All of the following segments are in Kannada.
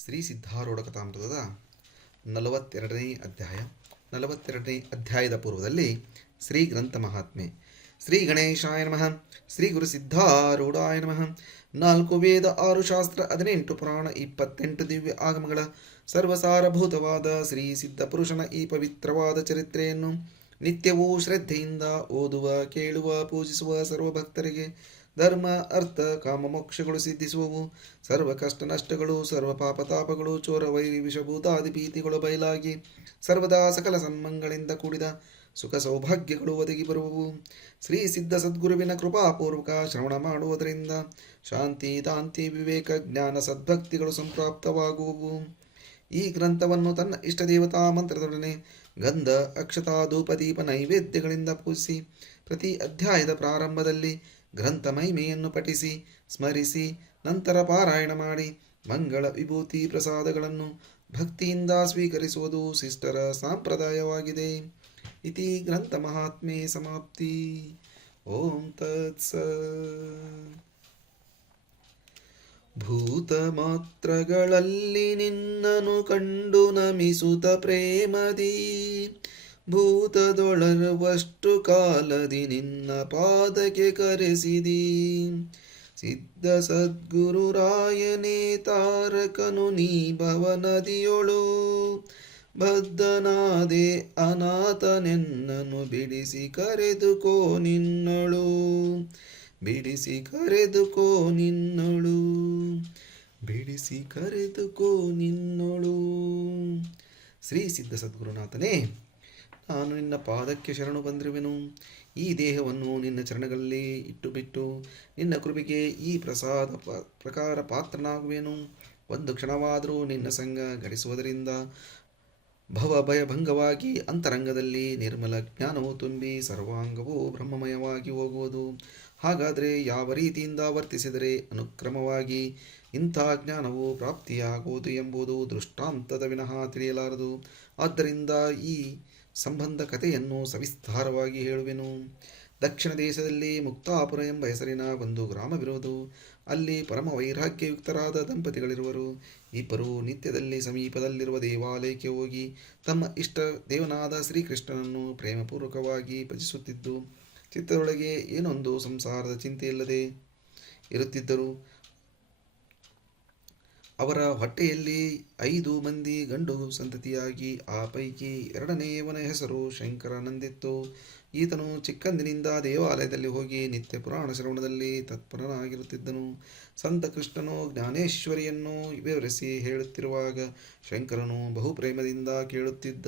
ಶ್ರೀ ಸಿದ್ಧಾರೂಢ ಕಥಾಮೃತದ 42ನೇ ಅಧ್ಯಾಯ. 42ನೇ ಅಧ್ಯಾಯದ ಪೂರ್ವದಲ್ಲಿ ಶ್ರೀ ಗ್ರಂಥ ಮಹಾತ್ಮೆ. ಶ್ರೀ ಗಣೇಶಾಯ ನಮಃ. ಶ್ರೀ ಗುರು ಸಿದ್ಧಾರೂಢಾಯ ನಮಃ. 4 ವೇದ, 6 ಶಾಸ್ತ್ರ, 18 ಪುರಾಣ, 28 ದಿವ್ಯ ಆಗಮಗಳ ಸರ್ವಸಾರಭೂತವಾದ ಶ್ರೀ ಸಿದ್ಧ ಪುರುಷನ ಈ ಪವಿತ್ರವಾದ ಚರಿತ್ರೆಯನ್ನು ನಿತ್ಯವೂ ಶ್ರದ್ಧೆಯಿಂದ ಓದುವ, ಕೇಳುವ, ಪೂಜಿಸುವ ಸರ್ವಭಕ್ತರಿಗೆ ಧರ್ಮ, ಅರ್ಥ, ಕಾಮ, ಮೋಕ್ಷಗಳು ಸಿದ್ಧಿಸುವವು. ಸರ್ವ ಕಷ್ಟ ನಷ್ಟಗಳು, ಸರ್ವ ಪಾಪತಾಪಗಳು, ಚೋರ, ವೈರಿ, ವಿಷಭೂತಾದಿ ಭೀತಿಗಳು ಬಯಲಾಗಿ ಸರ್ವದಾ ಸಕಲ ಸನ್ಮಂಗಳಿಂದ ಕೂಡಿದ ಸುಖ ಸೌಭಾಗ್ಯಗಳು ಒದಗಿ ಬರುವವು. ಶ್ರೀ ಸಿದ್ಧ ಸದ್ಗುರುವಿನ ಕೃಪಾಪೂರ್ವಕ ಶ್ರವಣ ಮಾಡುವುದರಿಂದ ಶಾಂತಿ, ತಾಂತಿ, ವಿವೇಕ, ಜ್ಞಾನ, ಸದ್ಭಕ್ತಿಗಳು ಸಂಪ್ರಾಪ್ತವಾಗುವವು. ಈ ಗ್ರಂಥವನ್ನು ತನ್ನ ಇಷ್ಟ ದೇವತಾ ಮಂತ್ರದೊಡನೆ ಗಂಧ, ಅಕ್ಷತಾ, ಧೂಪ, ದೀಪ, ನೈವೇದ್ಯಗಳಿಂದ ಪೂಜಿಸಿ ಪ್ರತಿ ಅಧ್ಯಾಯದ ಪ್ರಾರಂಭದಲ್ಲಿ ಗ್ರಂಥ ಮಹಿಮೆಯನ್ನು ಪಠಿಸಿ ಸ್ಮರಿಸಿ ನಂತರ ಪಾರಾಯಣ ಮಾಡಿ ಮಂಗಳ, ವಿಭೂತಿ, ಪ್ರಸಾದಗಳನ್ನು ಭಕ್ತಿಯಿಂದ ಸ್ವೀಕರಿಸುವುದು ಶಿಷ್ಟರ ಸಂಪ್ರದಾಯವಾಗಿದೆ. ಇತಿ ಗ್ರಂಥ ಮಹಾತ್ಮೆ ಸಮಾಪ್ತಿ. ಓಂ ತತ್ಸ. ಭೂತ ಮಾತ್ರಗಳಲ್ಲಿ ನಿನ್ನನು ಕಂಡು ನಮಿಸುತ್ತ ಪ್ರೇಮದಿ ಭೂತದೊಳರ್ವಷ್ಟು ಕಾಲದಿ ನಿನ್ನ ಪಾದಕ್ಕೆ ಕರೆಸಿದಿ. ಸಿದ್ಧ ಸದ್ಗುರು ರಾಯನೇ ತಾರಕನು ನೀ ಭವನದಿಯೊಳು ಬದ್ಧನಾದೆ ಅನಾಥನೆನ್ನನು ಬಿಡಿಸಿ ಕರೆದುಕೋ ನಿನ್ನಳು. ಬಿಡಿಸಿ ಕರೆದುಕೋ ನಿನ್ನಳು. ಬಿಡಿಸಿ ಕರೆದುಕೋ ನಿನ್ನಳು. ಶ್ರೀ ಸಿದ್ಧ ಸದ್ಗುರುನಾಥನೇ, ನಾನು ನಿನ್ನ ಪಾದಕ್ಕೆ ಶರಣು ಬಂದಿರುವೆನು. ಈ ದೇಹವನ್ನು ನಿನ್ನ ಚರಣಗಳಲ್ಲಿ ಇಟ್ಟು ಬಿಟ್ಟು ನಿನ್ನ ಕೃಪೆಗೆ ಈ ಪ್ರಕಾರ ಪಾತ್ರನಾಗುವೆನು. ಒಂದು ಕ್ಷಣವಾದರೂ ನಿನ್ನ ಸಂಗ ಗಳಿಸುವುದರಿಂದ ಭವ ಭಯಭಂಗವಾಗಿ ಅಂತರಂಗದಲ್ಲಿ ನಿರ್ಮಲ ಜ್ಞಾನವು ತುಂಬಿ ಸರ್ವಾಂಗವು ಬ್ರಹ್ಮಮಯವಾಗಿ ಹೋಗುವುದು. ಹಾಗಾದರೆ ಯಾವ ರೀತಿಯಿಂದ ವರ್ತಿಸಿದರೆ ಅನುಕ್ರಮವಾಗಿ ಇಂಥ ಜ್ಞಾನವು ಪ್ರಾಪ್ತಿಯಾಗುವುದು ಎಂಬುದು ದೃಷ್ಟಾಂತದ ವಿನಃ ತಿಳಿಯಲಾರದು. ಆದ್ದರಿಂದ ಈ ಸಂಬಂಧ ಕಥೆಯನ್ನು ಸವಿಸ್ತಾರವಾಗಿ ಹೇಳುವೆನು. ದಕ್ಷಿಣ ದೇಶದಲ್ಲಿ ಮುಕ್ತಾಪುರ ಎಂಬ ಹೆಸರಿನ ಒಂದು ಗ್ರಾಮವಿರುವುದು. ಅಲ್ಲಿ ಪರಮ ವೈರಾಗ್ಯಯುಕ್ತರಾದ ದಂಪತಿಗಳಿರುವರು. ಇಬ್ಬರು ನಿತ್ಯದಲ್ಲಿ ಸಮೀಪದಲ್ಲಿರುವ ದೇವಾಲಯಕ್ಕೆ ಹೋಗಿ ತಮ್ಮ ಇಷ್ಟ ದೇವನಾದ ಶ್ರೀಕೃಷ್ಣನನ್ನು ಪ್ರೇಮಪೂರ್ವಕವಾಗಿ ಭಜಿಸುತ್ತಿದ್ದು ಚಿತ್ತದೊಳಗೆ ಏನೊಂದು ಸಂಸಾರದ ಚಿಂತೆಯಿಲ್ಲದೆ ಇರುತ್ತಿದ್ದರು. ಅವರ ಹೊಟ್ಟೆಯಲ್ಲಿ 5 ಮಂದಿ ಗಂಡು ಸಂತತಿಯಾಗಿ ಆ ಪೈಕಿ 2ನೇಯವನ ಹೆಸರು ಶಂಕರನೆಂದಿತ್ತು. ಈತನು ಚಿಕ್ಕಂದಿನಿಂದ ದೇವಾಲಯದಲ್ಲಿ ಹೋಗಿ ನಿತ್ಯ ಪುರಾಣ ಶ್ರವಣದಲ್ಲಿ ತತ್ಪರನಾಗಿರುತ್ತಿದ್ದನು. ಸಂತ ಕೃಷ್ಣನು ಜ್ಞಾನೇಶ್ವರಿಯನ್ನು ವಿವರಿಸಿ ಹೇಳುತ್ತಿರುವಾಗ ಶಂಕರನು ಬಹುಪ್ರೇಮದಿಂದ ಕೇಳುತ್ತಿದ್ದ.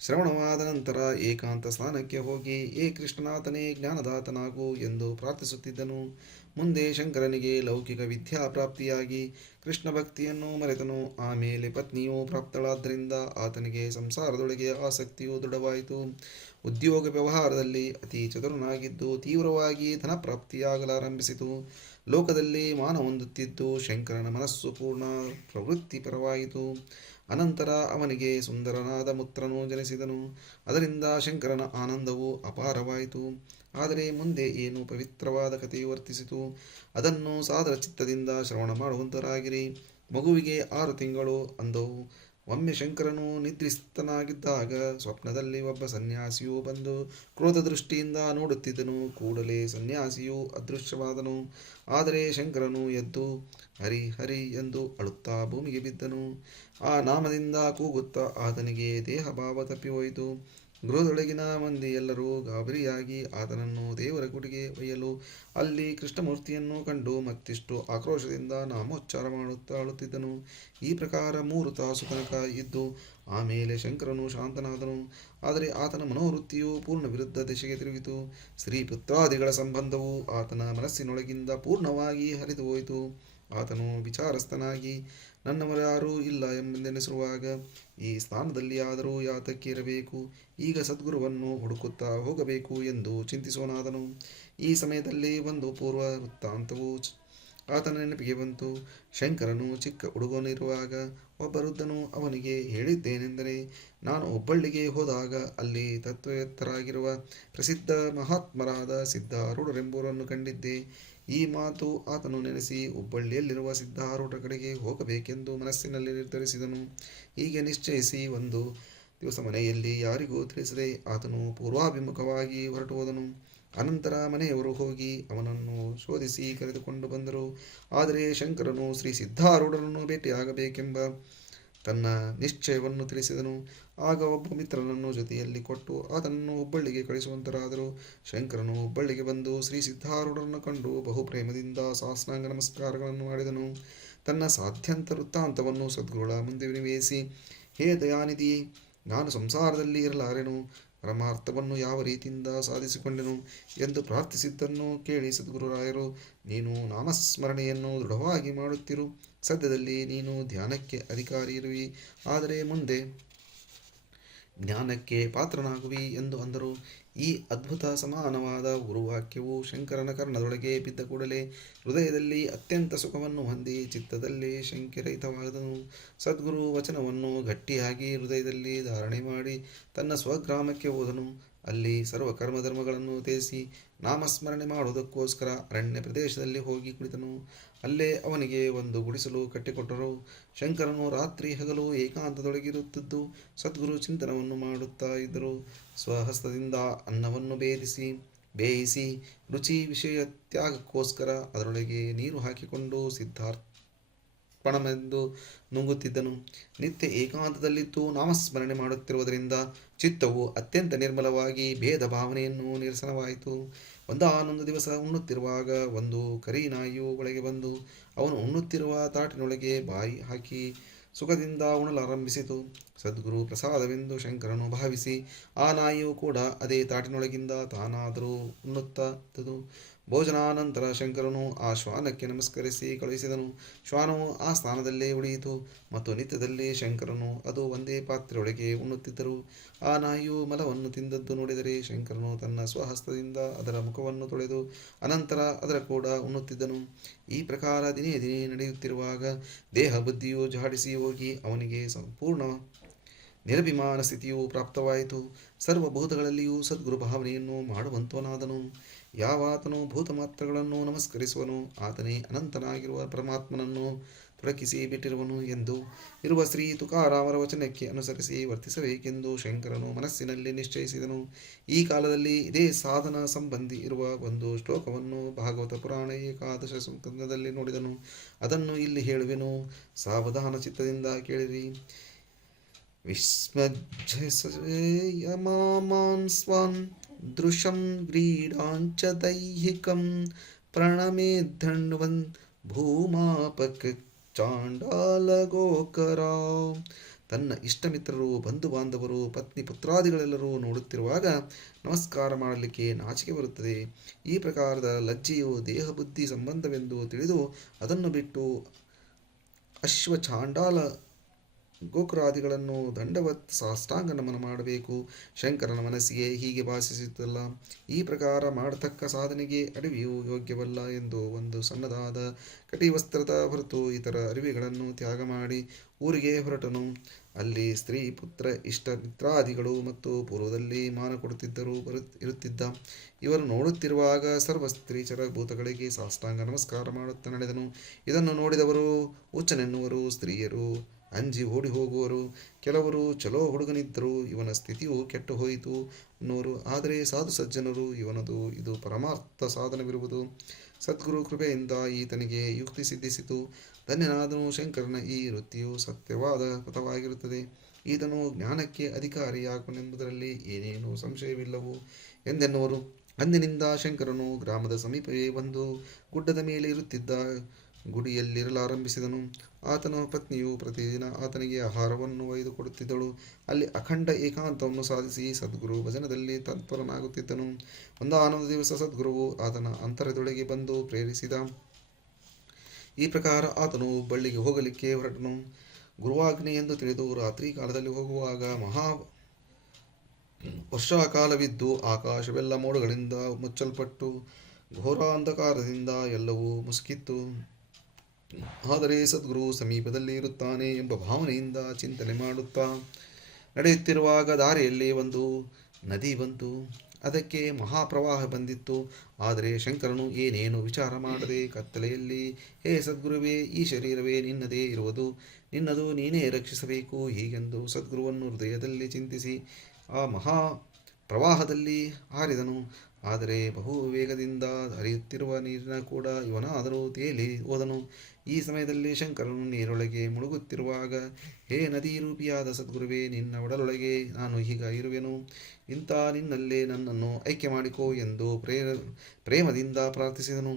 ಶ್ರವಣವಾದ ನಂತರ ಏಕಾಂತ ಸ್ಥಾನಕ್ಕೆ ಹೋಗಿ ಏ ಕೃಷ್ಣನಾಥನೇ ಜ್ಞಾನದಾತನಾಗು ಎಂದು ಪ್ರಾರ್ಥಿಸುತ್ತಿದ್ದನು. ಮುಂದೆ ಶಂಕರನಿಗೆ ಲೌಕಿಕ ವಿದ್ಯಾ ಪ್ರಾಪ್ತಿಯಾಗಿ ಕೃಷ್ಣ ಭಕ್ತಿಯನ್ನು ಮರೆತನು. ಆಮೇಲೆ ಪತ್ನಿಯು ಪ್ರಾಪ್ತಳಾದ್ದರಿಂದ ಆತನಿಗೆ ಸಂಸಾರದೊಳಗೆ ಆಸಕ್ತಿಯು ದೃಢವಾಯಿತು. ಉದ್ಯೋಗ ವ್ಯವಹಾರದಲ್ಲಿ ಅತಿ ಚತುರನಾಗಿದ್ದು ತೀವ್ರವಾಗಿ ಧನಪ್ರಾಪ್ತಿಯಾಗಲಾರಂಭಿಸಿತು. ಲೋಕದಲ್ಲಿ ಮಾನ ಹೊಂದುತ್ತಿದ್ದು ಶಂಕರನ ಮನಸ್ಸು ಪೂರ್ಣ ಪ್ರವೃತ್ತಿಪರವಾಯಿತು. ಅನಂತರ ಅವನಿಗೆ ಸುಂದರನಾದ ಪುತ್ರನು ಜನಿಸಿದನು. ಅದರಿಂದ ಶಂಕರನ ಆನಂದವು ಅಪಾರವಾಯಿತು. ಆದರೆ ಮುಂದೆ ಏನು ಪವಿತ್ರವಾದ ಕಥೆಯು ವರ್ತಿಸಿತು ಅದನ್ನು ಸಾದರ ಚಿತ್ತದಿಂದ ಶ್ರವಣ ಮಾಡುವಂತರಾಗಿರಿ. ಮಗುವಿಗೆ 6 ತಿಂಗಳು ಅಂದವು. ಒಮ್ಮೆ ಶಂಕರನು ನಿದ್ರಿಸ್ತನಾಗಿದ್ದಾಗ ಸ್ವಪ್ನದಲ್ಲಿ ಒಬ್ಬ ಸನ್ಯಾಸಿಯು ಬಂದು ಕ್ರೋಧ ದೃಷ್ಟಿಯಿಂದ ನೋಡುತ್ತಿದ್ದನು. ಕೂಡಲೇ ಸನ್ಯಾಸಿಯು ಅದೃಶ್ಯವಾದನು. ಆದರೆ ಶಂಕರನು ಎದ್ದು ಹರಿ ಹರಿ ಎಂದು ಅಳುತ್ತಾ ಭೂಮಿಗೆ ಬಿದ್ದನು. ಆ ನಾಮದಿಂದ ಕೂಗುತ್ತಾ ಆತನಿಗೆ ದೇಹಭಾವ ತಪ್ಪಿಹೋಯಿತು. ಗೃಹದೊಳಗಿನ ಮಂದಿ ಎಲ್ಲರೂ ಗಾಬರಿಯಾಗಿ ಆತನನ್ನು ದೇವರ ಗುಡಿಗೆ ಒಯ್ಯಲು ಅಲ್ಲಿ ಕೃಷ್ಣಮೂರ್ತಿಯನ್ನು ಕಂಡು ಮತ್ತಿಷ್ಟು ಆಕ್ರೋಶದಿಂದ ನಾಮೋಚ್ಚಾರ ಮಾಡುತ್ತಾ ಅಳುತ್ತಿದ್ದನು. ಈ ಪ್ರಕಾರ 3 ತಾಸು ತನಕ ಇದ್ದು ಆಮೇಲೆ ಶಂಕರನು ಶಾಂತನಾದನು. ಆದರೆ ಆತನ ಮನೋವೃತ್ತಿಯು ಪೂರ್ಣ ವಿರುದ್ಧ ದಿಶೆಗೆ ತಿರುಗಿತು. ಸ್ತ್ರೀ ಪುತ್ರಾದಿಗಳ ಸಂಬಂಧವು ಆತನ ಮನಸ್ಸಿನೊಳಗಿಂದ ಪೂರ್ಣವಾಗಿ ಹರಿದು ಹೋಯಿತು. ಆತನು ವಿಚಾರಸ್ಥನಾಗಿ ನನ್ನವರಾರೂ ಇಲ್ಲ ಎಂಬೆಂದೆನಿಸಿರುವಾಗ ಈ ಸ್ಥಾನದಲ್ಲಿ ಆದರೂ ಯಾತಕ್ಕೆ ಇರಬೇಕು, ಈಗ ಸದ್ಗುರುವನ್ನು ಹುಡುಕುತ್ತಾ ಹೋಗಬೇಕು ಎಂದು ಚಿಂತಿಸೋನಾದನು. ಈ ಸಮಯದಲ್ಲಿ ಒಂದು ಪೂರ್ವ ವೃತ್ತಾಂತವು ಆತನ ನೆನಪಿಗೆ ಬಂತು. ಶಂಕರನು ಚಿಕ್ಕ ಹುಡುಗನಿರುವಾಗ ಒಬ್ಬ ವೃದ್ಧನು ಅವನಿಗೆ ಹೇಳಿದ್ದೇನೆಂದರೆ, ನಾನು ಹುಬ್ಬಳ್ಳಿಗೆ ಹೋದಾಗ ಅಲ್ಲಿ ತತ್ವವೇತ್ತರಾಗಿರುವ ಪ್ರಸಿದ್ಧ ಮಹಾತ್ಮರಾದ ಸಿದ್ಧಾರೂಢರೆಂಬುವರನ್ನು ಕಂಡಿದ್ದೆ. ಈ ಮಾತು ಆತನು ನೆನೆಸಿ ಹುಬ್ಬಳ್ಳಿಯಲ್ಲಿರುವ ಸಿದ್ಧಾರೂಢರ ಕಡೆಗೆ ಹೋಗಬೇಕೆಂದು ಮನಸ್ಸಿನಲ್ಲಿ ನಿರ್ಧರಿಸಿದನು. ಹೀಗೆ ನಿಶ್ಚಯಿಸಿ ಒಂದು ದಿವಸ ಮನೆಯಲ್ಲಿ ಯಾರಿಗೂ ತಿಳಿಸದೆ ಆತನು ಪೂರ್ವಾಭಿಮುಖವಾಗಿ ಹೊರಟು ಹೋದನು. ಅನಂತರ ಮನೆಯವರು ಹೋಗಿ ಅವನನ್ನು ಶೋಧಿಸಿ ಕರೆದುಕೊಂಡು ಬಂದರು. ಆದರೆ ಶಂಕರನು ಶ್ರೀ ಸಿದ್ಧಾರೂಢರನ್ನು ಭೇಟಿಯಾಗಬೇಕೆಂಬ ತನ್ನ ನಿಶ್ಚಯವನ್ನು ತಿಳಿಸಿದನು. ಆಗ ಒಬ್ಬ ಮಿತ್ರನನ್ನು ಜೊತೆಯಲ್ಲಿ ಕೊಟ್ಟು ಆತನನ್ನು ಹುಬ್ಬಳ್ಳಿಗೆ ಕಳಿಸುವಂತರಾದರು. ಶಂಕರನು ಹುಬ್ಬಳ್ಳಿಗೆ ಬಂದು ಶ್ರೀ ಸಿದ್ಧಾರೂಢರನ್ನು ಕಂಡು ಬಹು ಪ್ರೇಮದಿಂದ ಸಾಷ್ಟಾಂಗ ನಮಸ್ಕಾರಗಳನ್ನು ಮಾಡಿದನು. ತನ್ನ ಸಾಧ್ಯಂತ ವೃತ್ತಾಂತವನ್ನು ಸದ್ಗುರುಗಳ ಮುಂದೆ ವಿನಿಮಯಿಸಿ, ಹೇ ದಯಾನಿಧಿ, ನಾನು ಸಂಸಾರದಲ್ಲಿ ಇರಲಾರೆನು, ಪರಮಾರ್ಥವನ್ನು ಯಾವ ರೀತಿಯಿಂದ ಸಾಧಿಸಿಕೊಂಡೆನು ಎಂದು ಪ್ರಾರ್ಥಿಸಿದ್ದನ್ನು ಕೇಳಿ ಸದ್ಗುರುರಾಯರು, ನೀನು ನಾಮಸ್ಮರಣೆಯನ್ನು ದೃಢವಾಗಿ ಮಾಡುತ್ತಿರು. ಸದ್ಯದಲ್ಲಿ ನೀನು ಧ್ಯಾನಕ್ಕೆ ಅಧಿಕಾರಿ ಇರುವಿ, ಆದರೆ ಮುಂದೆ ಜ್ಞಾನಕ್ಕೆ ಪಾತ್ರನಾಗುವಿ ಎಂದು ಅಂದರು. ಈ ಅದ್ಭುತ ಸಮಾನವಾದ ಗುರುವಾಕ್ಯವು ಶಂಕರನ ಕರ್ಣದೊಳಗೆ ಬಿದ್ದ ಕೂಡಲೇ ಹೃದಯದಲ್ಲಿ ಅತ್ಯಂತ ಸುಖವನ್ನು ಹೊಂದಿ ಚಿತ್ತದಲ್ಲಿ ಶಂಕೆರಹಿತವಾದನು. ಸದ್ಗುರು ವಚನವನ್ನು ಗಟ್ಟಿಯಾಗಿ ಹೃದಯದಲ್ಲಿ ಧಾರಣೆ ಮಾಡಿ ತನ್ನ ಸ್ವಗ್ರಾಮಕ್ಕೆ ಹೋದನು. ಅಲ್ಲಿ ಸರ್ವ ಕರ್ಮಧರ್ಮಗಳನ್ನು ತ್ಯಜಿಸಿ ನಾಮಸ್ಮರಣೆ ಮಾಡುವುದಕ್ಕೋಸ್ಕರ ಅರಣ್ಯ ಪ್ರದೇಶದಲ್ಲಿ ಹೋಗಿ ಕುಳಿತನು. ಅಲ್ಲೇ ಅವನಿಗೆ ಒಂದು ಗುಡಿಸಲು ಕಟ್ಟಿಕೊಟ್ಟರು. ಶಂಕರನು ರಾತ್ರಿ ಹಗಲು ಏಕಾಂತದೊಳಗಿರುತ್ತಿದ್ದು ಸದ್ಗುರು ಚಿಂತನವನ್ನು ಮಾಡುತ್ತಾ ಇದ್ದರು. ಸ್ವಹಸ್ತದಿಂದ ಅನ್ನವನ್ನು ಬೇಯಿಸಿ ರುಚಿ ವಿಷಯ ತ್ಯಾಗಕ್ಕೋಸ್ಕರ ಅದರೊಳಗೆ ನೀರು ಹಾಕಿಕೊಂಡು ಸಿದ್ಧಾರ್ಪಣಮೆಂದು ನುಂಗುತ್ತಿದ್ದನು. ನಿತ್ಯ ಏಕಾಂತದಲ್ಲಿದ್ದು ನಾಮಸ್ಮರಣೆ ಮಾಡುತ್ತಿರುವುದರಿಂದ ಚಿತ್ತವು ಅತ್ಯಂತ ನಿರ್ಮಲವಾಗಿ ಭೇದ ಭಾವನೆಯನ್ನು ನಿರಸನವಾಯಿತು. ಒಂದಾನೊಂದು ದಿವಸ ಉಣ್ಣುತ್ತಿರುವಾಗ ಒಂದು ಕರಿ ನಾಯಿಯು ಒಳಗೆ ಬಂದು ಅವನು ಉಣ್ಣುತ್ತಿರುವ ತಾಟಿನೊಳಗೆ ಬಾಯಿ ಹಾಕಿ ಸುಖದಿಂದ ಉಣಲಾರಂಭಿಸಿತು. ಸದ್ಗುರು ಪ್ರಸಾದವೆಂದು ಶಂಕರನು ಭಾವಿಸಿ ಆ ನಾಯಿಯು ಕೂಡ ಅದೇ ತಾಟಿನೊಳಗಿಂದ ತಾನಾದರೂ ಉಣ್ಣುತ್ತಿದ್ದುದು. ಭೋಜನಾನಂತರ ಶಂಕರನು ಆ ಶ್ವಾನಕ್ಕೆ ನಮಸ್ಕರಿಸಿ ಕಳುಹಿಸಿದನು. ಶ್ವಾನವು ಆ ಸ್ಥಾನದಲ್ಲೇ ಉಳಿಯಿತು ಮತ್ತು ನಿತ್ಯದಲ್ಲಿ ಶಂಕರನು ಅದು ಒಂದೇ ಪಾತ್ರೆಯೊಳಗೆ ಉಣ್ಣುತ್ತಿದ್ದರು. ಆ ನಾಯಿಯು ಮಲವನ್ನು ತಿಂದದ್ದು ನೋಡಿದರೆ ಶಂಕರನು ತನ್ನ ಸ್ವಹಸ್ತದಿಂದ ಅದರ ಮುಖವನ್ನು ತೊಳೆದು ಅನಂತರ ಅದರ ಕೂಡ ಉಣ್ಣುತ್ತಿದ್ದನು. ಈ ಪ್ರಕಾರ ದಿನೇ ದಿನೇ ನಡೆಯುತ್ತಿರುವಾಗ ದೇಹ ಬುದ್ಧಿಯು ಜಾಡಿಸಿ ಹೋಗಿ ಅವನಿಗೆ ಸಂಪೂರ್ಣ ನಿರಭಿಮಾನ ಸ್ಥಿತಿಯು ಪ್ರಾಪ್ತವಾಯಿತು. ಸರ್ವಭೂತಗಳಲ್ಲಿಯೂ ಸದ್ಗುರು ಭಾವನೆಯನ್ನು ಮಾಡುವಂತವನಾದನು. ಯಾವಾತನು ಭೂತಮಾತ್ರಗಳನ್ನು ನಮಸ್ಕರಿಸುವನು ಆತನೇ ಅನಂತನಾಗಿರುವ ಪರಮಾತ್ಮನನ್ನು ತೊಡಕಿಸಿ ಬಿಟ್ಟಿರುವನು ಎಂದು ಇರುವ ಶ್ರೀ ತುಕಾರಾಮರ ವಚನಕ್ಕೆ ಅನುಸರಿಸಿ ವರ್ತಿಸಬೇಕೆಂದು ಶಂಕರನು ಮನಸ್ಸಿನಲ್ಲಿ ನಿಶ್ಚಯಿಸಿದನು. ಈ ಕಾಲದಲ್ಲಿ ಇದೇ ಸಾಧನ ಸಂಬಂಧಿ ಇರುವ ಒಂದು ಶ್ಲೋಕವನ್ನು ಭಾಗವತ ಪುರಾಣ ಏಕಾದಶ ಸ್ಕಂದದಲ್ಲಿ ನೋಡಿದನು. ಅದನ್ನು ಇಲ್ಲಿ ಹೇಳುವೆನು, ಸಾವಧಾನ ಚಿತ್ತದಿಂದ ಕೇಳಿರಿ. ವಿಸ್ಮಜ್ಜಯಮಾಮಾನ್ ಸ್ವಾನ್ ದೃಶಂ ಗ್ರೀಡಾಂಚ ದೈಹಿಕಂ ಪ್ರಣಮೇದ್ಧಣ್ವನ್ ಭೂಮಾಪಕ ಚಾಂಡಾಲ ಗೋಕರಾವ್. ತನ್ನ ಇಷ್ಟಮಿತ್ರರು, ಬಂಧು ಬಾಂಧವರು, ಪತ್ನಿ ಪುತ್ರಾದಿಗಳೆಲ್ಲರೂ ನೋಡುತ್ತಿರುವಾಗ ನಮಸ್ಕಾರ ಮಾಡಲಿಕ್ಕೆ ನಾಚಿಕೆ ಬರುತ್ತದೆ. ಈ ಪ್ರಕಾರದ ಲಜ್ಜೆಯು ದೇಹ ಬುದ್ಧಿ ಸಂಬಂಧವೆಂದು ತಿಳಿದು ಅದನ್ನು ಬಿಟ್ಟು ಅಶ್ವಚಾಂಡಾಲ ಗೋಕುರಾದಿಗಳನ್ನು ದಂಡವತ್ ಸಾಷ್ಟಾಂಗ ನಮನ ಮಾಡಬೇಕು. ಶಂಕರನ ಮನಸ್ಸಿಗೆ ಹೀಗೆ ಭಾಷಿಸುತ್ತಲ್ಲ. ಈ ಪ್ರಕಾರ ಮಾಡತಕ್ಕ ಸಾಧನೆಗೆ ಅಡವಿಯು ಯೋಗ್ಯವಲ್ಲ ಎಂದು ಒಂದು ಸಣ್ಣದಾದ ಕಟಿವಸ್ತ್ರದ ಹೊರತು ಇತರ ಅರಿವೆಗಳನ್ನು ತ್ಯಾಗ ಮಾಡಿ ಊರಿಗೆ ಹೊರಟನು. ಅಲ್ಲಿ ಸ್ತ್ರೀ ಪುತ್ರ ಇಷ್ಟ ಮಿತ್ರಾದಿಗಳು ಮತ್ತು ಪೂರ್ವದಲ್ಲಿ ಮಾನ ಕೊಡುತ್ತಿದ್ದರು ಇರುತ್ತಿದ್ದ. ಇವರು ನೋಡುತ್ತಿರುವಾಗ ಸರ್ವ ಸ್ತ್ರೀಚರ ಭೂತಗಳಿಗೆ ಸಾಷ್ಟಾಂಗ ನಮಸ್ಕಾರ ಮಾಡುತ್ತಾ ನಡೆದನು. ಇದನ್ನು ನೋಡಿದವರು ಹುಚ್ಚನೆನ್ನುವರು, ಸ್ತ್ರೀಯರು ಅಂಜಿ ಓಡಿ ಹೋಗುವರು. ಕೆಲವರು ಚಲೋ ಹುಡುಗನಿದ್ದರು, ಇವನ ಸ್ಥಿತಿಯು ಕೆಟ್ಟು ಹೋಯಿತು ಅನ್ನೋರು. ಆದರೆ ಸಾಧು ಸಜ್ಜನರು ಇದು ಪರಮಾರ್ಥ ಸಾಧನವಿರುವುದು ಸದ್ಗುರು ಕೃಪೆಯಿಂದ ಈತನಿಗೆ ಯುಕ್ತಿ ಸಿದ್ಧಿಸಿತು. ಧನ್ಯನಾದನು. ಶಂಕರನ ಈ ವೃತ್ತಿಯು ಸತ್ಯವಾದ ಪಥವಾಗಿರುತ್ತದೆ. ಈತನು ಜ್ಞಾನಕ್ಕೆ ಅಧಿಕಾರಿಯಾಗುವನೆಂಬುದರಲ್ಲಿ ಏನೇನೂ ಸಂಶಯವಿಲ್ಲವು ಎಂದೆನ್ನುವರು. ಅಂದಿನಿಂದ ಶಂಕರನು ಗ್ರಾಮದ ಸಮೀಪವೇ ಬಂದು ಗುಡ್ಡದ ಮೇಲೆ ಇರುತ್ತಿದ್ದ ಗುಡಿಯಲ್ಲಿರಲಾರಂಭಿಸಿದನು. ಆತನ ಪತ್ನಿಯು ಪ್ರತಿದಿನ ಆತನಿಗೆ ಆಹಾರವನ್ನು ಒಯ್ದು ಕೊಡುತ್ತಿದ್ದಳು. ಅಲ್ಲಿ ಅಖಂಡ ಏಕಾಂತವನ್ನು ಸಾಧಿಸಿ ಸದ್ಗುರು ಭಜನದಲ್ಲಿ ತತ್ಪರನಾಗುತ್ತಿದ್ದನು. ಒಂದಾನೊಂದು ದಿವಸ ಸದ್ಗುರುವು ಆತನ ಅಂತರದೊಳಗೆ ಬಂದು ಪ್ರೇರಿಸಿದ. ಈ ಪ್ರಕಾರ ಆತನು ಹುಬ್ಬಳ್ಳಿಗೆ ಹೋಗಲಿಕ್ಕೆ ಹೊರಟನು. ಗುರುವಾಗ್ನೆ ಎಂದು ತಿಳಿದು ರಾತ್ರಿ ಕಾಲದಲ್ಲಿ ಹೋಗುವಾಗ ವರ್ಷಾಕಾಲವಿದ್ದು ಆಕಾಶವೆಲ್ಲ ಮೋಡಗಳಿಂದ ಮುಚ್ಚಲ್ಪಟ್ಟು ಘೋರ ಅಂಧಕಾರದಿಂದ ಎಲ್ಲವೂ ಮುಸುಕಿತ್ತು. ಆದರೆ ಸದ್ಗುರು ಸಮೀಪದಲ್ಲಿ ಇರುತ್ತಾನೆ ಎಂಬ ಭಾವನೆಯಿಂದ ಚಿಂತನೆ ಮಾಡುತ್ತಾ ನಡೆಯುತ್ತಿರುವಾಗ ದಾರಿಯಲ್ಲಿ ಒಂದು ನದಿ ಬಂತು. ಅದಕ್ಕೆ ಮಹಾಪ್ರವಾಹ ಬಂದಿತ್ತು. ಆದರೆ ಶಂಕರನು ಏನೇನು ವಿಚಾರ ಮಾಡದೆ ಕತ್ತಲೆಯಲ್ಲಿ, ಹೇ ಸದ್ಗುರುವೇ, ಈ ಶರೀರವೇ ನಿನ್ನದೇ ಇರುವುದು, ನಿನ್ನದು ನೀನೇ ರಕ್ಷಿಸಬೇಕು ಹೀಗೆಂದು ಸದ್ಗುರುವನ್ನು ಹೃದಯದಲ್ಲಿ ಚಿಂತಿಸಿ ಆ ಮಹಾ ಪ್ರವಾಹದಲ್ಲಿ ಹಾರಿದನು. ಆದರೆ ಬಹು ವೇಗದಿಂದ ಹರಿಯುತ್ತಿರುವ ನೀರಿನ ಕೂಡ ಇವನಾದರೂ ತೇಲಿ ಹೋದನು. ಈ ಸಮಯದಲ್ಲಿ ಶಂಕರನು ನೀರೊಳಗೆ ಮುಳುಗುತ್ತಿರುವಾಗ, ಹೇ ನದಿ ರೂಪಿಯಾದ ಸದ್ಗುರುವೇ, ನಿನ್ನ ಒಡಲೊಳಗೆ ನಾನು ಈಗ ಇರುವೆನು, ಇಂಥ ನಿನ್ನಲ್ಲೇ ನನ್ನನ್ನು ಐಕ್ಯ ಮಾಡಿಕೋ ಎಂದು ಪ್ರೇಮದಿಂದ ಪ್ರಾರ್ಥಿಸಿದನು.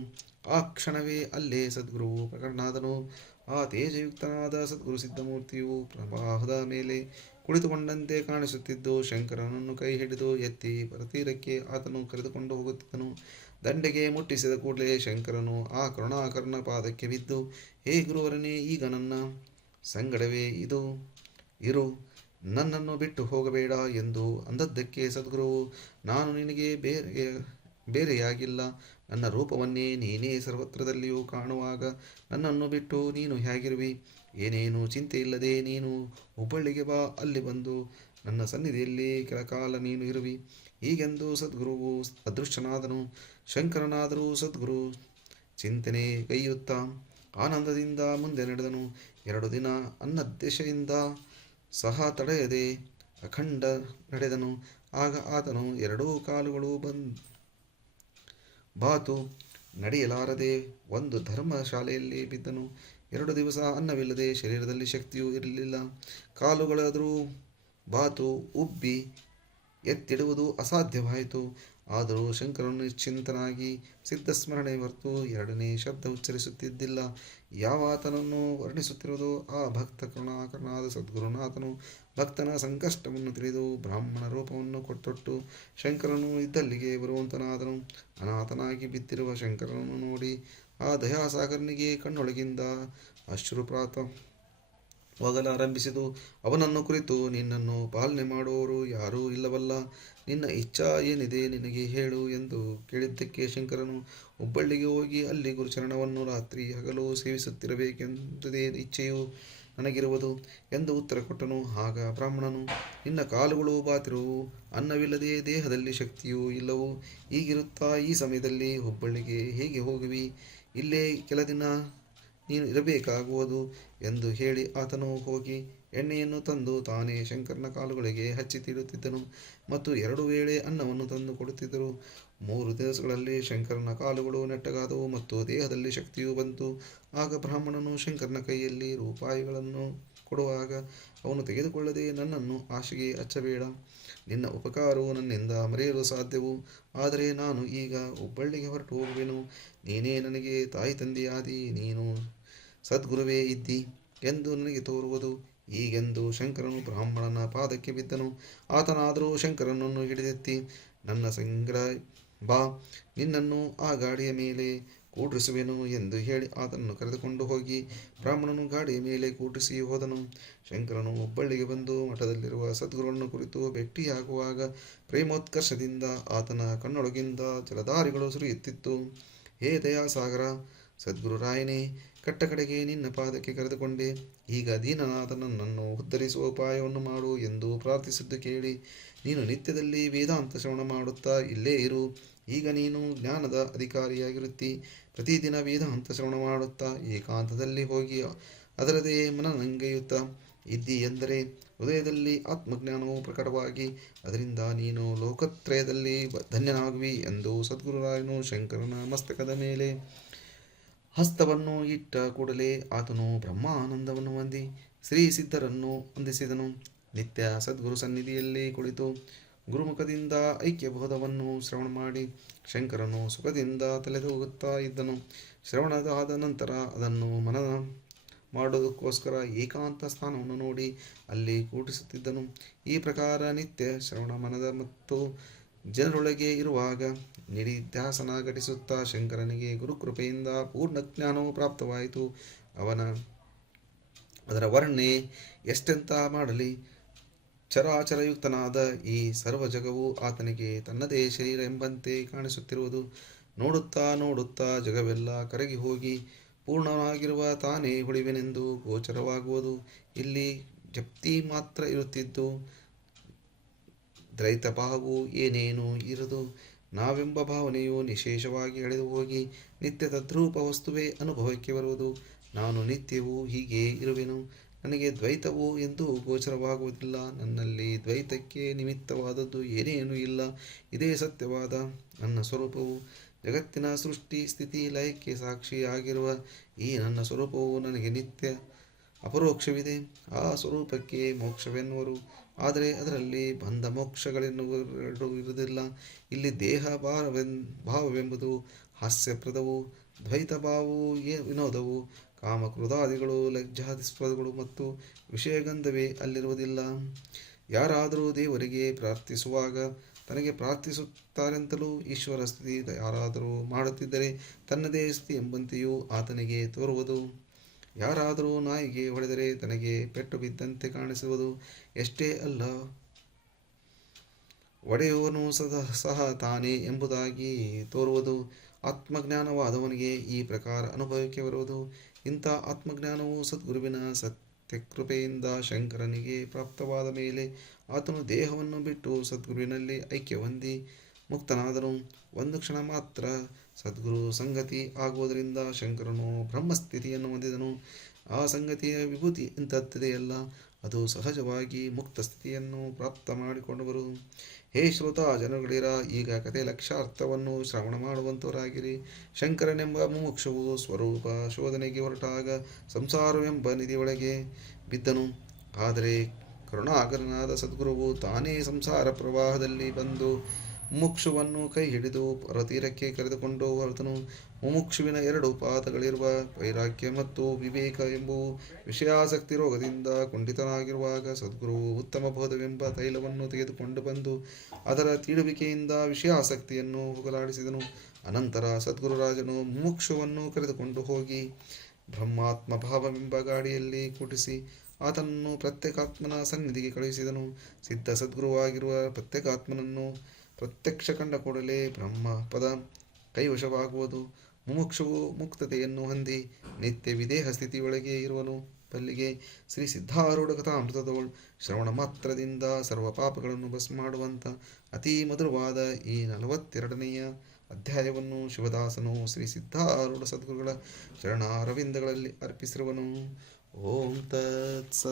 ಆ ಕ್ಷಣವೇ ಅಲ್ಲೇ ಸದ್ಗುರುವು ಪ್ರಕಟನಾದನು. ಆ ತೇಜಯುಕ್ತನಾದ ಸದ್ಗುರು ಸಿದ್ಧಮೂರ್ತಿಯು ಪ್ರವಾಹದ ಮೇಲೆ ಕುಳಿತುಕೊಂಡಂತೆ ಕಾಣಿಸುತ್ತಿದ್ದು, ಶಂಕರನನ್ನು ಕೈ ಹಿಡಿದು ಎತ್ತಿ ಪರತೀರಕ್ಕೆ ಆತನು ಕರೆದುಕೊಂಡು ಹೋಗುತ್ತಿದ್ದನು. ದಂಡೆಗೆ ಮುಟ್ಟಿಸಿದ ಕೂಡಲೇ ಶಂಕರನು ಆ ಕರುಣಾಕರನ ಪಾದಕ್ಕೆ ಬಿದ್ದು, ಹೇ ಗುರುವರನೇ, ಈಗ ನನ್ನ ಸಂಗಡವೇ ಇರು, ನನ್ನನ್ನು ಬಿಟ್ಟು ಹೋಗಬೇಡ ಎಂದು ಅಂದದ್ದಕ್ಕೆ ಸದ್ಗುರುವು, ನಾನು ನಿನಗೆ ಬೇರೆಯಾಗಿಲ್ಲ, ನನ್ನ ರೂಪವನ್ನೇ ನೀನೇ ಸರ್ವತ್ರದಲ್ಲಿಯೂ ಕಾಣುವಾಗ ನನ್ನನ್ನು ಬಿಟ್ಟು ನೀನು ಹೇಗಿರುವಿ? ಏನೇನು ಚಿಂತೆಯಿಲ್ಲದೆ ನೀನು ಹುಬ್ಬಳ್ಳಿಗೆ ಬಾ, ಅಲ್ಲಿ ಬಂದು ನನ್ನ ಸನ್ನಿಧಿಯಲ್ಲಿ ಕೆಲಕಾಲ ನೀನು ಇರುವಿ ಹೀಗೆಂದು ಸದ್ಗುರುವು ಅದೃಶ್ಯನಾದನು. ಶಂಕರನಾದರೂ ಸದ್ಗುರು ಚಿಂತನೆ ಕೈಯುತ್ತಾ ಆನಂದದಿಂದ ಮುಂದೆ ನಡೆದನು. 2 ದಿನ ಅನ್ನದ್ದೆಶೆಯಿಂದ ಸಹ ತಡೆಯದೆ ಅಖಂಡ ನಡೆದನು. ಆಗ ಆತನು 2 ಕಾಲುಗಳು ಬಾತು ನಡೆಯಲಾರದೆ ಒಂದು ಧರ್ಮಶಾಲೆಯಲ್ಲಿ ಬಿದ್ದನು. 2 ದಿವಸ ಅನ್ನವಿಲ್ಲದೆ ಶರೀರದಲ್ಲಿ ಶಕ್ತಿಯೂ ಇರಲಿಲ್ಲ. ಕಾಲುಗಳಾದರೂ ಬಾತು ಉಬ್ಬಿ ಎತ್ತಿಡುವುದು ಅಸಾಧ್ಯವಾಯಿತು. ಆದರೂ ಶಂಕರನು ನಿಶ್ಚಿಂತನಾಗಿ ಸಿದ್ಧಸ್ಮರಣೆ ಹೊರತು 2ನೇ ಶಬ್ದ ಉಚ್ಚರಿಸುತ್ತಿದ್ದಿಲ್ಲ. ಯಾವಾತನನ್ನು ವರ್ಣಿಸುತ್ತಿರುವುದೋ ಆ ಭಕ್ತ ಕರುಣಾಕರನಾದ ಸದ್ಗುರುನಾಥನು ಭಕ್ತನ ಸಂಕಷ್ಟವನ್ನು ತಿಳಿದು ಬ್ರಾಹ್ಮಣ ರೂಪವನ್ನು ತೊಟ್ಟು ಶಂಕರನು ಇದ್ದಲ್ಲಿಗೆ ಬರುವಂತನಾದನು. ಅನಾಥನಾಗಿ ಬಿದ್ದಿರುವ ಶಂಕರನನ್ನು ನೋಡಿ ಆ ದಯಾಸಾಗರನಿಗೆ ಕಣ್ಣೊಳಗಿಂದ ಅಶ್ರುಪಾತ ಹೋಗಲಾರಂಭಿಸಿತು. ಅವನನ್ನು ಕುರಿತು, ನಿನ್ನನ್ನು ಪಾಲನೆ ಮಾಡುವವರು ಯಾರೂ ಇಲ್ಲವಲ್ಲ, ನಿನ್ನ ಇಚ್ಛಾ ಏನಿದೆ ನಿನಗೆ ಹೇಳು ಎಂದು ಕೇಳಿದ್ದಕ್ಕೆ ಶಂಕರನು, ಹುಬ್ಬಳ್ಳಿಗೆ ಹೋಗಿ ಅಲ್ಲಿ ಗುರುಚರಣವನ್ನು ರಾತ್ರಿ ಹಗಲು ಸೇವಿಸುತ್ತಿರಬೇಕೆಂಬುದೇ ಇಚ್ಛೆಯು ನನಗಿರುವುದು ಎಂದು ಉತ್ತರ ಕೊಟ್ಟನು. ಆಗ ಬ್ರಾಹ್ಮಣನು, ನಿನ್ನ ಕಾಲುಗಳು ಬಾತಿರುವು, ಅನ್ನವಿಲ್ಲದೆ ದೇಹದಲ್ಲಿ ಶಕ್ತಿಯೂ ಇಲ್ಲವು, ಹೀಗಿರುತ್ತಾ ಈ ಸಮಯದಲ್ಲಿ ಹುಬ್ಬಳ್ಳಿಗೆ ಹೇಗೆ ಹೋಗುವಿ? ಇಲ್ಲೇ ಕೆಲ ದಿನ ನೀನು ಇರಬೇಕಾಗುವುದು ಎಂದು ಹೇಳಿ ಆತನು ಹೋಗಿ ಎಣ್ಣೆಯನ್ನು ತಂದು ತಾನೇ ಶಂಕರನ ಕಾಲುಗಳಿಗೆ ಹಚ್ಚಿ ತೀಡುತ್ತಿದ್ದನು ಮತ್ತು 2 ವೇಳೆ ಅನ್ನವನ್ನು ತಂದು ಕೊಡುತ್ತಿದ್ದರು. 3 ದಿವಸಗಳಲ್ಲಿ ಶಂಕರನ ಕಾಲುಗಳು ನೆಟ್ಟಗಾದವು ಮತ್ತು ದೇಹದಲ್ಲಿ ಶಕ್ತಿಯೂ ಬಂತು. ಆಗ ಬ್ರಾಹ್ಮಣನು ಶಂಕರನ ಕೈಯಲ್ಲಿ ರೂಪಾಯಿಗಳನ್ನು ಕೊಡುವಾಗ ಅವನು ತೆಗೆದುಕೊಳ್ಳದೆ, ನನ್ನನ್ನು ಆಶೆಗೆ ಹಚ್ಚಬೇಡ, ನಿನ್ನ ಉಪಕಾರವು ನನ್ನಿಂದ ಮರೆಯಲು ಸಾಧ್ಯವು, ಆದರೆ ನಾನು ಈಗ ಹುಬ್ಬಳ್ಳಿಗೆ ಹೊರಟು ಹೋಗುವೆನು, ನೀನೇ ನನಗೆ ತಾಯಿ ತಂದೆಯಾದಿ, ನೀನು ಸದ್ಗುರುವೇ ಇದ್ದಿ ಎಂದು ನನಗೆ ತೋರುವುದು ಹೀಗೆಂದು ಶಂಕರನು ಬ್ರಾಹ್ಮಣನ ಪಾದಕ್ಕೆ ಬಿದ್ದನು. ಆತನಾದರೂ ಶಂಕರನನ್ನು ಹಿಡಿದೆತ್ತಿ, ನನ್ನ ಸಂಗಡ ಬಾ, ನಿನ್ನನ್ನು ಆ ಗಾಡಿಯ ಮೇಲೆ ಕೂಡ್ರಿಸುವೆನು ಎಂದು ಹೇಳಿ ಆತನನ್ನು ಕರೆದುಕೊಂಡು ಹೋಗಿ ಬ್ರಾಹ್ಮಣನು ಗಾಡಿಯ ಮೇಲೆ ಕೂಡ್ರಿಸಿ ಹೋದನು. ಶಂಕರನು ಹುಬ್ಬಳ್ಳಿಗೆ ಬಂದು ಮಠದಲ್ಲಿರುವ ಸದ್ಗುರುವನ್ನು ಕುರಿತು ಭೇಟಿಯಾಗುವಾಗ ಪ್ರೇಮೋತ್ಕರ್ಷದಿಂದ ಆತನ ಕಣ್ಣೊಳಗಿಂದ ಜಲಧಾರಿಗಳು ಸುರಿಯುತ್ತಿತ್ತು. ಹೇ ದಯಾಸಾಗರ ಸದ್ಗುರುರಾಯನೇ, ಕಟ್ಟಕಡೆಗೆ ನಿನ್ನ ಪಾದಕ್ಕೆ ಕರೆದುಕೊಂಡೆ, ಈಗ ದೀನನಾದ ನನ್ನನ್ನು ಉದ್ಧರಿಸುವ ಉಪಾಯವನ್ನು ಮಾಡು ಎಂದು ಪ್ರಾರ್ಥಿಸಿದ್ದು ಕೇಳಿ ನೀನು ನಿತ್ಯದಲ್ಲಿ ವೇದಾಂತ ಶ್ರವಣ ಮಾಡುತ್ತಾ ಇಲ್ಲೇ ಇರು. ಈಗ ನೀನು ಜ್ಞಾನದ ಅಧಿಕಾರಿಯಾಗಿರುತ್ತಿ. ಪ್ರತಿದಿನ ವೇದಾಂತ ಶ್ರವಣ ಮಾಡುತ್ತಾ ಏಕಾಂತದಲ್ಲಿ ಹೋಗಿ ಅದರದೇ ಮನನಂಗೆಯುತ್ತಾ ಇದ್ದಿ ಎಂದರೆ ಹೃದಯದಲ್ಲಿ ಆತ್ಮಜ್ಞಾನವು ಪ್ರಕಟವಾಗಿ ಅದರಿಂದ ನೀನು ಲೋಕತ್ರಯದಲ್ಲಿ ಧನ್ಯನಾಗುವಿ ಎಂದು ಸದ್ಗುರುರಾಯನು ಶಂಕರನ ಮಸ್ತಕದ ಮೇಲೆ ಹಸ್ತವನ್ನು ಇಟ್ಟ ಕೂಡಲೇ ಆತನು ಬ್ರಹ್ಮಾನಂದವನ್ನು ಹೊಂದಿ ಶ್ರೀ ಸಿದ್ಧರನ್ನು ವಂದಿಸಿದನು. ನಿತ್ಯ ಸದ್ಗುರು ಸನ್ನಿಧಿಯಲ್ಲಿ ಕುಳಿತು ಗುರುಮುಖದಿಂದ ಐಕ್ಯಬೋಧವನ್ನು ಶ್ರವಣ ಮಾಡಿ ಶಂಕರನು ಸುಖದಿಂದ ತಲೆದೂಗುತ್ತಾ ಇದ್ದನು. ಶ್ರವಣದಾದ ನಂತರ ಅದನ್ನು ಮನನ ಮಾಡುವುದಕ್ಕೋಸ್ಕರ ಏಕಾಂತ ಸ್ಥಾನವನ್ನು ನೋಡಿ ಅಲ್ಲಿ ಕೂಡಿಸುತ್ತಿದ್ದನು. ಈ ಪ್ರಕಾರ ನಿತ್ಯ ಶ್ರವಣ ಮನದ ಮತ್ತು ಜನರೊಳಗೆ ಇರುವಾಗ ನಿಧಿಧ್ಯಾಸನ ಘಟಿಸುತ್ತಾ ಶಂಕರನಿಗೆ ಗುರುಕೃಪೆಯಿಂದ ಪೂರ್ಣ ಜ್ಞಾನವು ಪ್ರಾಪ್ತವಾಯಿತು. ಅದರ ವರ್ಣನೆ ಎಷ್ಟೆಂತ ಮಾಡಲಿ, ಚರಾಚರಯುಕ್ತನಾದ ಈ ಸರ್ವ ಜಗವು ಆತನಿಗೆ ತನ್ನದೇ ಶರೀರ ಎಂಬಂತೆ ಕಾಣಿಸುತ್ತಿರುವುದು. ನೋಡುತ್ತಾ ನೋಡುತ್ತಾ ಜಗವೆಲ್ಲ ಕರಗಿ ಹೋಗಿ ಪೂರ್ಣವಾಗಿರುವ ತಾನೇ ಉಳಿವೆನೆಂದು ಗೋಚರವಾಗುವುದು. ಇಲ್ಲಿ ಜಪ್ತಿ ಮಾತ್ರ ಇರುತ್ತಿದ್ದು ದ್ವೈತ ಭಾವವು ಏನೇನೂ ಇರದು. ನಾವೆಂಬ ಭಾವನೆಯು ನಿಶೇಷವಾಗಿ ಎಳೆದು ಹೋಗಿ ನಿತ್ಯ ತದ್ರೂಪ ವಸ್ತುವೇ ಅನುಭವಕ್ಕೆ ಬರುವುದು. ನಾನು ನಿತ್ಯವೂ ಹೀಗೇ ಇರುವೆನು. ನನಗೆ ದ್ವೈತವು ಎಂದೂ ಗೋಚರವಾಗುವುದಿಲ್ಲ. ನನ್ನಲ್ಲಿ ದ್ವೈತಕ್ಕೆ ನಿಮಿತ್ತವಾದದ್ದು ಏನೇನೂ ಇಲ್ಲ. ಇದೇ ಸತ್ಯವಾದ ನನ್ನ ಸ್ವರೂಪವು. ಜಗತ್ತಿನ ಸೃಷ್ಟಿ ಸ್ಥಿತಿ ಲಯಕ್ಕೆ ಸಾಕ್ಷಿಯಾಗಿರುವ ಈ ನನ್ನ ಸ್ವರೂಪವು ನನಗೆ ನಿತ್ಯ ಅಪರೋಕ್ಷವಿದೆ. ಆ ಸ್ವರೂಪಕ್ಕೆ ಮೋಕ್ಷವೆನ್ನುವರು. ಆದರೆ ಅದರಲ್ಲಿ ಬಂಧ ಮೋಕ್ಷಗಳೆನ್ನುವೆರಡು ಇರುವುದಿಲ್ಲ. ಇಲ್ಲಿ ದೇಹ ಭಾವವೆಂಬುದು ಹಾಸ್ಯಪ್ರದವು, ದ್ವೈತ ಭಾವವು ವಿನೋದವು. ಕಾಮಕ್ರೋಧಾದಿಗಳು, ಲಜ್ಜಾಸ್ಪದಗಳು ಮತ್ತು ವಿಷಯಗಂಧವೇ ಅಲ್ಲಿರುವುದಿಲ್ಲ. ಯಾರಾದರೂ ದೇವರಿಗೆ ಪ್ರಾರ್ಥಿಸುವಾಗ ತನಗೆ ಪ್ರಾರ್ಥಿಸುತ್ತಾರೆಂತಲೂ ಈಶ್ವರ ಸ್ತುತಿ ಯಾರಾದರೂ ಮಾಡುತ್ತಿದ್ದರೆ ತನ್ನದೇ ಸ್ತುತಿ ಎಂಬಂತೆಯೂ ಆತನಿಗೆ ತೋರುವುದು. ಯಾರಾದರೂ ನಾಯಿಗೆ ಹೊಡೆದರೆ ತನಗೆ ಪೆಟ್ಟು ಬಿದ್ದಂತೆ ಕಾಣಿಸುವುದು. ಎಷ್ಟೇ ಅಲ್ಲ, ಒಡೆಯುವನು ಸಹ ತಾನೇ ಎಂಬುದಾಗಿ ತೋರುವುದು. ಆತ್ಮಜ್ಞಾನವಾದವನಿಗೆ ಈ ಪ್ರಕಾರ ಅನುಭವಕ್ಕೆ ಬರುವುದು. ಇಂಥ ಆತ್ಮಜ್ಞಾನವು ಸದ್ಗುರುವಿನ ಸತ್ಯಕೃಪೆಯಿಂದ ಶಂಕರನಿಗೆ ಪ್ರಾಪ್ತವಾದ ಮೇಲೆ ಆತನು ದೇಹವನ್ನು ಬಿಟ್ಟು ಸದ್ಗುರುವಿನಲ್ಲಿ ಐಕ್ಯ ಹೊಂದಿ ಮುಕ್ತನಾದನು. ಒಂದು ಕ್ಷಣ ಮಾತ್ರ ಸದ್ಗುರು ಸಂಗತಿ ಆಗುವುದರಿಂದ ಶಂಕರನು ಬ್ರಹ್ಮಸ್ಥಿತಿಯನ್ನು ಹೊಂದಿದನು. ಆ ಸಂಗತಿಯ ವಿಭೂತಿ ಇಂಥದ್ದೆಯಲ್ಲ, ಅದು ಸಹಜವಾಗಿ ಮುಕ್ತ ಸ್ಥಿತಿಯನ್ನು ಪ್ರಾಪ್ತ ಮಾಡಿಕೊಂಡವರು. ಹೇ ಶ್ರೋತ ಜನಗಳಿರ, ಈಗ ಕಥೆ ಲಕ್ಷ್ಯಾರ್ಥವನ್ನು ಶ್ರವಣ ಮಾಡುವಂತವರಾಗಿರಿ. ಶಂಕರನೆಂಬ ಮುಮುಕ್ಷುವು ಸ್ವರೂಪ ಶೋಧನೆಗೆ ಹೊರಟಾಗ ಸಂಸಾರವೆಂಬ ನಿಧಿಯೊಳಗೆ ಬಿದ್ದನು. ಆದರೆ ಕರುಣಾಕರನಾದ ಸದ್ಗುರುವು ತಾನೇ ಸಂಸಾರ ಪ್ರವಾಹದಲ್ಲಿ ಬಂದು ಮುಮುಕ್ಷುವನ್ನು ಕೈ ಹಿಡಿದು ಹೊರತೀರಕ್ಕೆ ಕರೆದುಕೊಂಡು ಹೊರತನು. ಮುಮುಕ್ಷುವಿನ ಎರಡು ಪಾದಗಳಿರುವ ವೈರಾಗ್ಯ ಮತ್ತು ವಿವೇಕ ಎಂಬುವು ವಿಷಯಾಸಕ್ತಿ ರೋಗದಿಂದ ಕುಂಠಿತನಾಗಿರುವಾಗ ಸದ್ಗುರುವು ಉತ್ತಮ ಬೋಧವೆಂಬ ತೈಲವನ್ನು ತೆಗೆದುಕೊಂಡು ಬಂದು ಅದರ ತೀಡುವಿಕೆಯಿಂದ ವಿಷಯಾಸಕ್ತಿಯನ್ನು ಹೋಗಲಾಡಿಸಿದನು. ಅನಂತರ ಸದ್ಗುರುರಾಜನು ಮುಮುಕ್ಷುವನ್ನು ಕರೆದುಕೊಂಡು ಹೋಗಿ ಬ್ರಹ್ಮಾತ್ಮ ಭಾವವೆಂಬ ಗಾಡಿಯಲ್ಲಿ ಕೂಡಿಸಿ ಆತನನ್ನು ಪ್ರತ್ಯೇಕಾತ್ಮನ ಸನ್ನಿಧಿಗೆ ಕಳುಹಿಸಿದನು. ಸಿದ್ಧ ಸದ್ಗುರುವಾಗಿರುವ ಪ್ರತ್ಯೇಕಾತ್ಮನನ್ನು ಪ್ರತ್ಯಕ್ಷ ಕಂಡ ಕೂಡಲೇ ಬ್ರಹ್ಮ ಪದ ಕೈವಶವಾಗುವುದು. ಮುಮುಕ್ಷುವು ಮುಕ್ತತೆಯನ್ನು ಹೊಂದಿ ನಿತ್ಯ ವಿದೇಹ ಸ್ಥಿತಿಯೊಳಗೆ ಇರುವನು. ಬಲ್ಲಿಗೆ ಶ್ರೀ ಸಿದ್ಧಾರೂಢ ಕಥಾಮೃತದವಳು ಶ್ರವಣ ಮಾತ್ರದಿಂದ ಸರ್ವ ಪಾಪಗಳನ್ನು ಭಸ್ಮ ಮಾಡುವಂಥ ಅತೀ ಮಧುರವಾದ ಈ 42ನೆಯ ಅಧ್ಯಾಯವನ್ನು ಶಿವದಾಸನು ಶ್ರೀ ಸಿದ್ಧಾರೂಢ ಸದ್ಗುರುಗಳ ಚರಣಾರವಿಂದಗಳಲ್ಲಿ ಅರ್ಪಿಸಿರುವನು. ಓಂ ತತ್ಸ